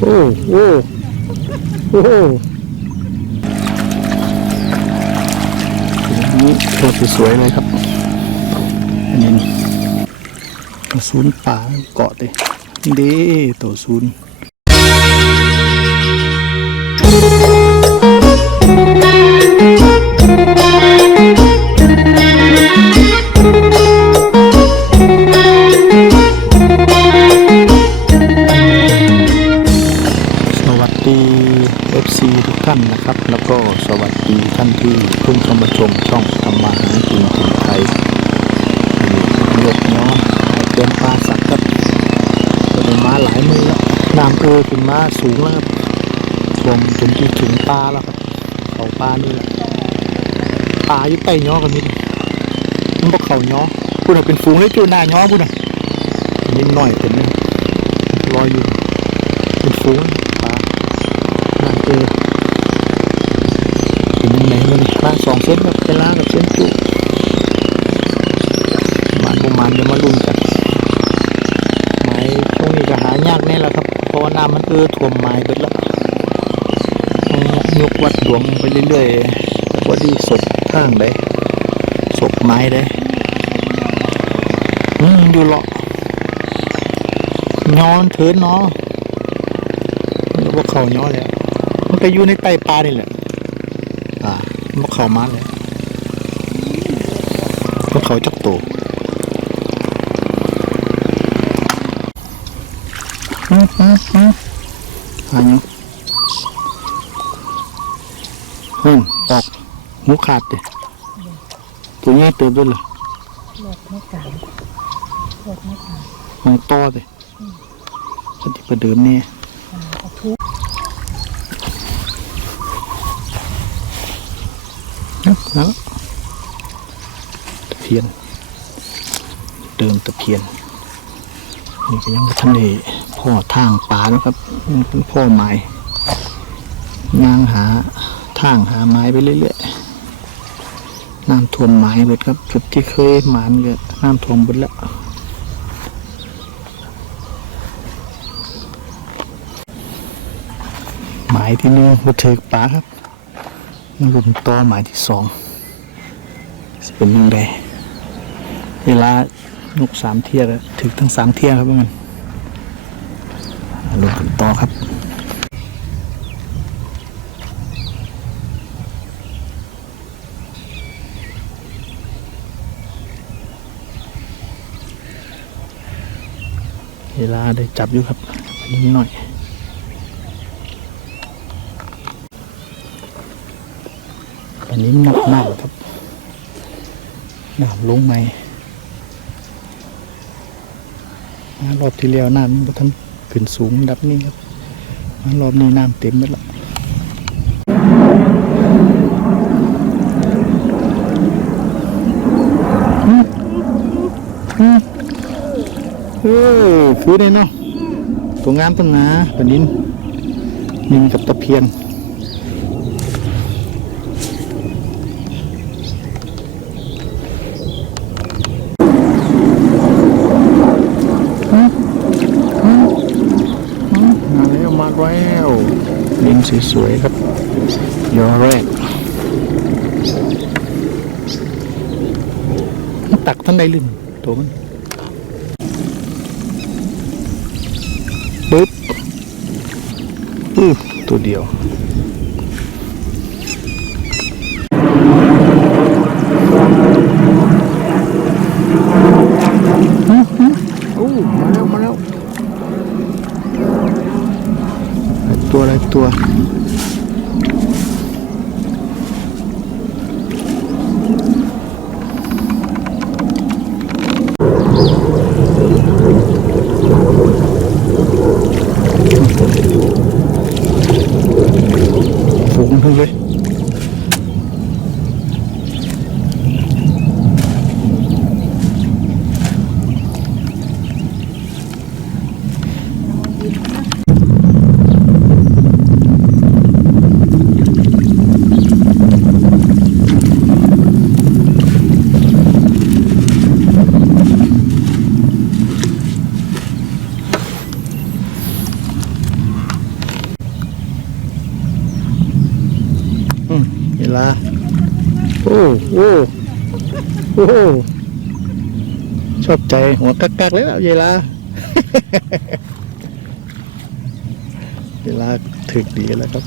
โอ้โอ้โอ้นี่ตัวสวยๆเลยครับ อันนี้ตัวศูนย์ป่าเกาะเลยดีตัวศูนย์ส เข้ามาชมช่องทำมาหากินถึงไทยยกเนาะเต็มปลาสักครับเป็นมาหลายมือแล้วน้ำเออขึ้นมาสูงแล้วครับท่วมจนที่ถึงปลาแล้วครับเขาปลานี่แหละปลาอยู่ใต้ย้อกันนิดมันบอกเขาย้อพูดน่ะเป็นฝูงเลยจูหน้าย้อพูดน่ะนิดหน่อยเป็นนะครับลอยอยู่เป็นฟูงปลาน่าเจอ เป็นยังไงวะนี่ปลาสองเส้นครับเป็นลากับเส้นจุมันประมาณจะมาลุ้นกันไม้ช่วงนี้ก็หายากแน่ล้วครับเพราะว่าน้ำมันเออท่วมไม้เบิดแล้วยกวัดดวงไปเรื่อยๆว่าดีศพข้างใดศพไม้ได้อืมอยู่เลาะนอนเถินเนาะมันก็บอกเขาย้อนแล้วมันก็อยู่ในใต้ปลานี่แหละ นบอกเขามาเลยพวกเขาจับโตอืมอืมอืมหายังอืมออกหูขาดเลยตัวนี้เติมด้วยเหรอหลดไม่กลางหลดไม่กลางมองต่อเลยสติประเดิมเนี่ย อ่าขอทุก แล้วตะเพียน เดิมตะเพียน นี่ก็ยังทันได้พ่อทางป่านะครับยังเป็นพ่อไม้ย่างหาทางหาไม้ไปเรื่อยๆน้ำท่วมไม้เบิดครับ จุดที่เคยหมานก็น้ำท่วมเบิดแล้วหมายที่นึ่งบัเถิกป่าครับ นรุมต่อหมายที่สองจะเป็นยังไงเวลานกสามเทียร์ถึงทั้งสามเทียร์ครับมันลุ้นกันต่อครับเวลาได้จับอยู่ครับนนี้หน่อย อันนี้หนักหนักครับน้ำลงไหมรอบที่แล้วน้ำมันบ่ทันขึ้นสูงดับนี้ครับรอบนี้น้ำเต็มหมดแล้วเออคือได้เนาะตัวงามตัวงาปนินนินกับตะเพียน มาแล้วมาแล้วลิง สวยๆครับยอแรกตักท่านใดลืมตัวมันปึ๊บอือตัวเดียวอื้อหือโอ้มาแล้วมาแล้ว หลายตัวหลายตัวฝูงทั้งเลย ลา โอ้โอ้ โอ้ ชอบใจหัวกักกักๆเลยแล้วเวลา เวลาถึกดีแล้วครับ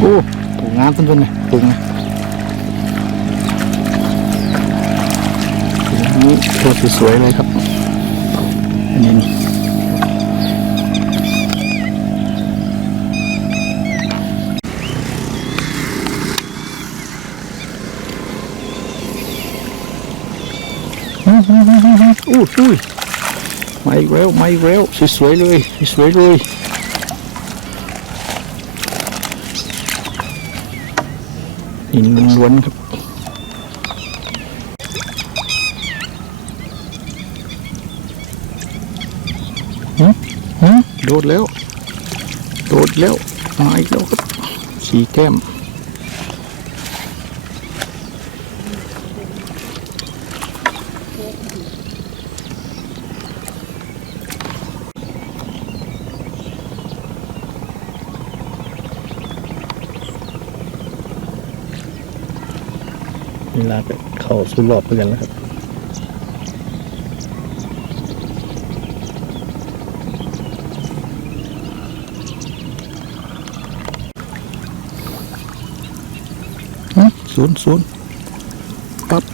โอ้ถูงานต้นๆเลยถูกนะอันนี้ตัวสวยๆเลยครับอันนี้นี่อื้อหือหือหื อหืออู้อุ้ยมาอีกแล้วมาอีกแล้วสวยๆเลยสวยๆเลยหินล้วนครับ โดดแล้ว โดดแล้ว มาอีกแล้วครับ สีแก้ม ลาไปเข้าสู่รอบไปกันแล้วครับศูนย์ศูนย์ปั๊บ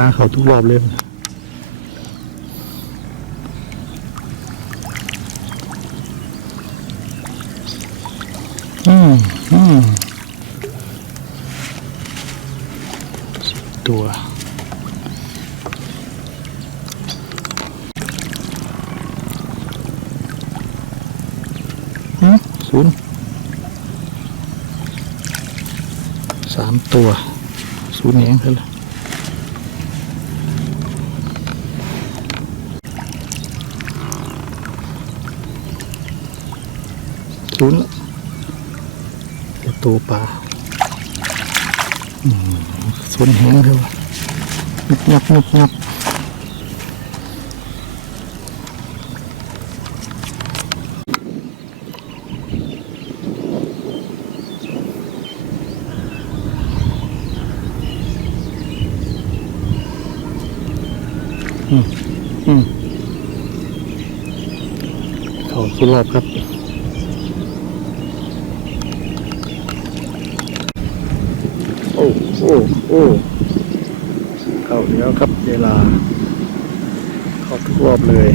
เวลาเขาทุกรอบเลยอืมอืมตัวฮะศูนย์สามตัวศูนย์เองเลยศูนย์ละเดี๋ ยวตัวปลาสวนแหงเลยว่ะนุบยับนุบยับอืมอืมเขาสุดรอบครับ โอ้โอ้เข้าแล้วครับเวลาเข้าทุกรอบเลย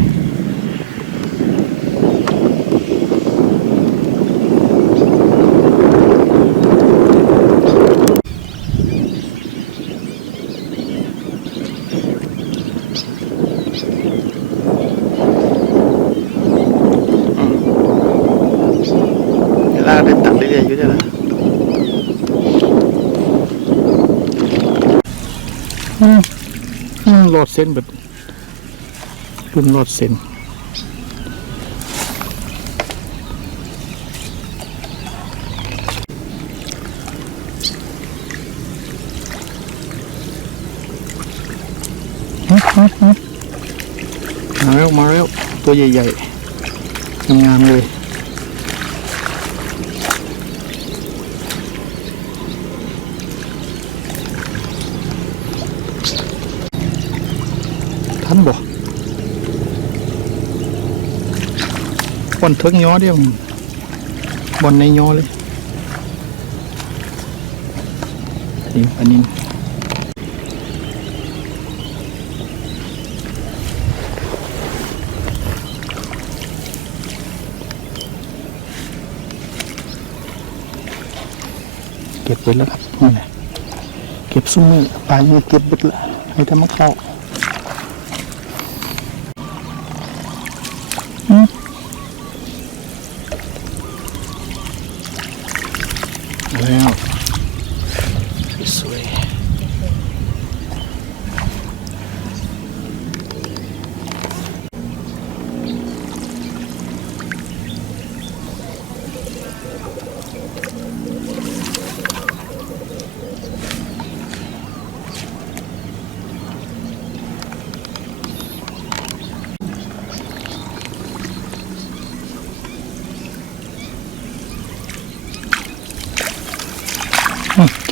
เวลาเดินต่างเรื่อยๆอยู่เนี่ยนะ อืม อืมรอดเส้นแบบรุ่นรอดเส้นมาแล้วมาแล้วตัวใหญ่ๆงามๆเลย บอนเทิงย้อเดียวบอนในย้อเลยนี่อันนี้เก็บไว้แล้วครับนี่นะเก็บซุ้มอปลาอยู่เก็บบิดละให้ทำมาเข้า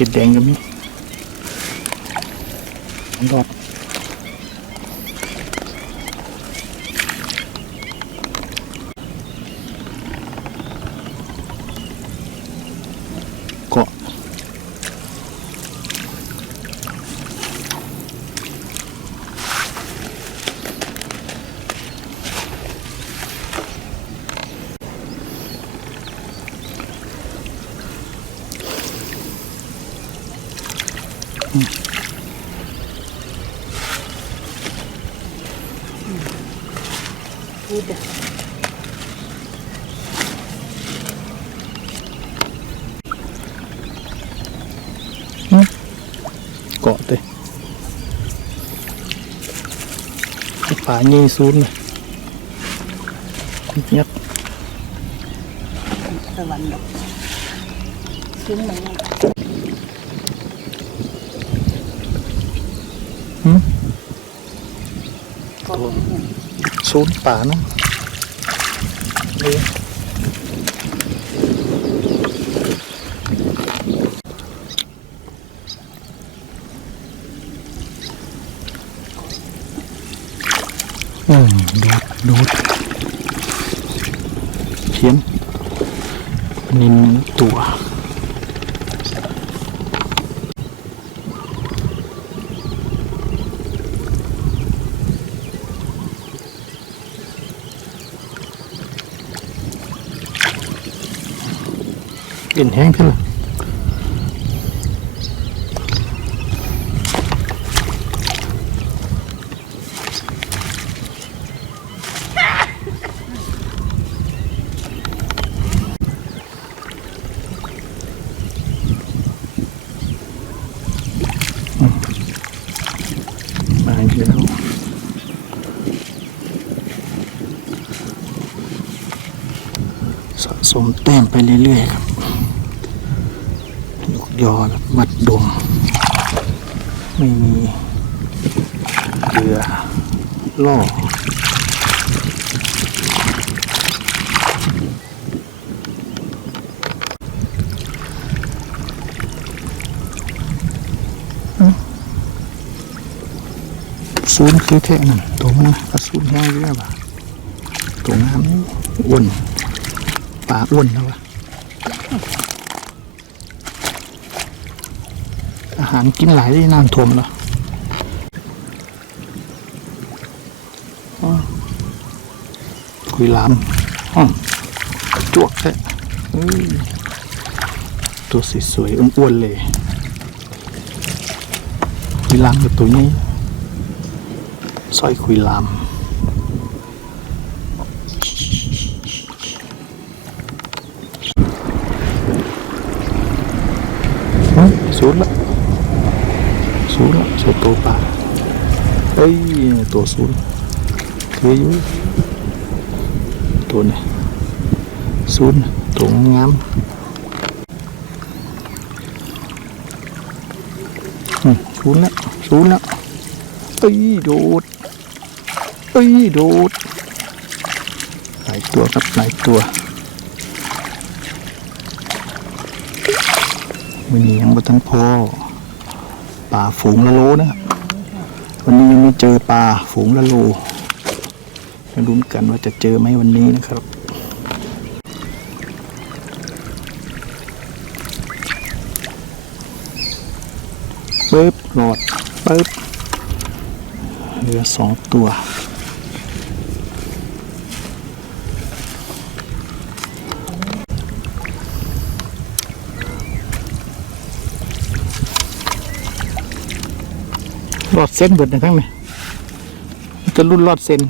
ขีดแดงก็มีดอกเกาะ เกาะเต้ป่าเงี้ยซูนเลยยัด ตะวันดอกซุ้มมันเนี่ย หืม ก็เนี่ยซูนป่าเนาะนี่อืมดูดดูดเขียนนินตัว เด่นแห้งขึ้นเลยมมาอีกแล้วสะสมแต้มไปเรื่อยๆครับ ยกยอแบบมัดดม ไม่มีเรือล่อศูนย์คือแท่นั่นตรงนะกระสุนแห้งเยอะป่ะตรงน้ำอ้วนปลาอ้วนนะวะ อา หารกินหลายที่น้ำท่วมแล้วอ้อคุยลามอ้อจวกแท้เอ้ยตัวสวยๆอ้วนๆเลยคุยลามกับตัวนี้สร้อยคุยลามหึศูนย์ละ ศูนย์ละใส่ตัวปลาเอ้ยตัวศูนย์คืออยู่ตัวนี้ศูนย์ตัวงามอืมศูนย์ละศูนย์ละเอ้ยโดดเอ้ยโดดหลายตัวครับหลายตัวมันนี้ยังบ่ทันพอ ป่าฝูงละโลนะครับ วันนี้ยังไม่เจอปลาฝูงละโลมาลุ้นกันว่าจะเจอไหมวันนี้นะครับปึ๊บหลอดปึ๊บเหลือสองตัว รอดเส้นเบิดนะทั้งนี้จะรุ่นรอดเส้น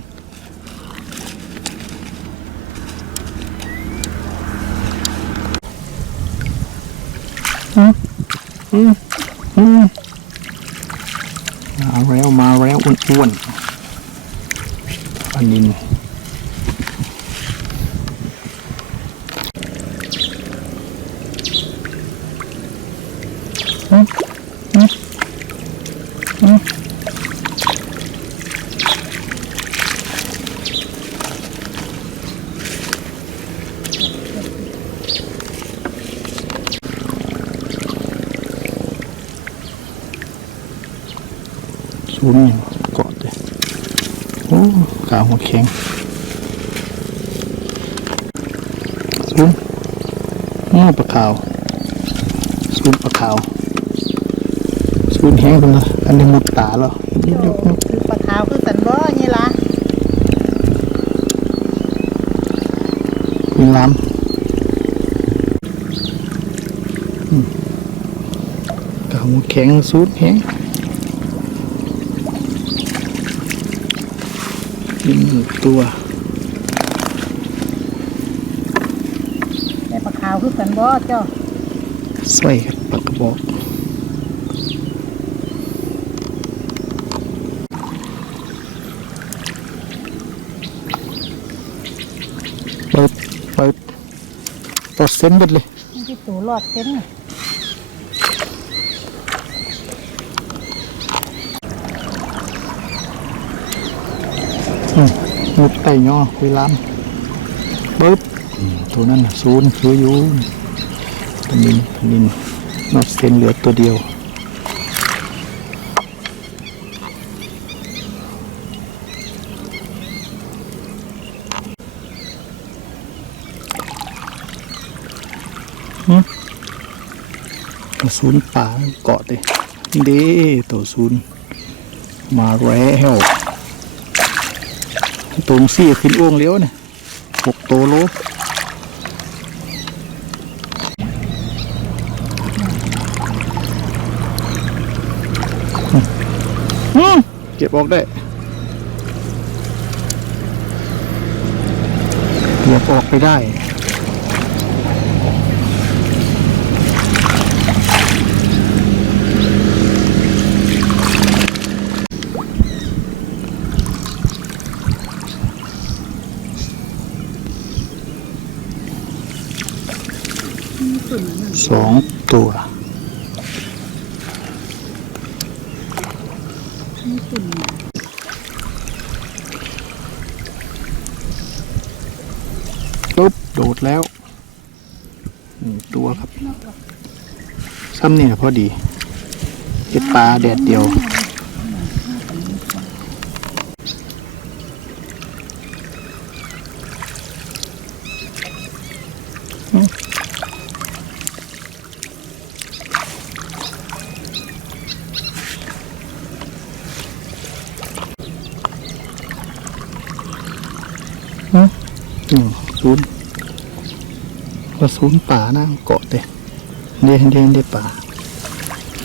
อืมอืมอืมมาแล้วมาแล้วอ้วนๆอันนินอืมอืมอืม อ ศูนย์อย่างเกาะเลยโอ้ กาวหัวแข็งศูนย์ง้อปลาขาวศูนย์ปลาขาวศูนย์แห้งคนละอันนี้หมดตาแล้วยกยกยกคือปลาขาวคือสันบ่นี่ล่ะมีล้ำอืมกาวหัวแข็งศูนย์แห้ง ยิงหนึ่งตัวแต่ปลาขาวคือสันบ่เจ้าสร้อยครับปากกระบอกเปิดเปิดปลดเส้นเบิดเลยนี่ที่ตัวรอดเต็มน่ะมุดไต่ย่อคุยล้ำปึ๊บตัวนั้นศูนย์คืออยู่ปนินปนินนอดเส้นเหลือตัวเดียวตัวศูนย์ป่าเกาะเด้เด้ตัวศูนย์มาแล้ว ตัวสี่ขึ้นอ้วงเลี้ยวเนี่ยหกตัวโลเก็บออกได้เก็บออกไปได้ สองตัวนี่ตุ่นปุ๊บโดดแล้วหนึ่งตัวครับ ซ้ำเนี่ยพอดีเห็ดปลาแดดเดียว อืม ศูนย์ว่าศูนย์ป่านะเกาะเด้เด้เด้เด้ป่า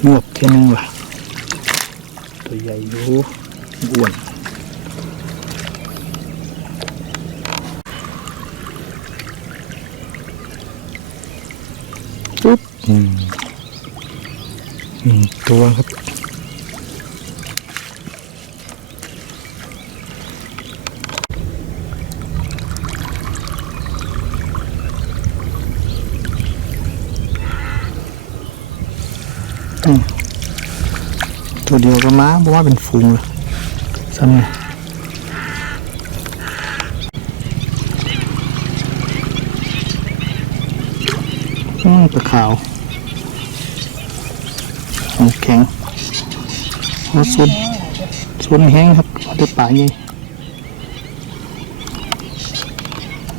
เงือบแค่นึงว่ะ ตัวใหญ่อยู่อ้วนปุ๊บอืมหนึ่งตัวครับ ตัวเดียวก็มาเพราะว่าเป็นฟูงเลยซ้ำไงอืมตะขาวหมูแข็งหัวซุนซุนแห้งครับเอาได้ป่าใหญ่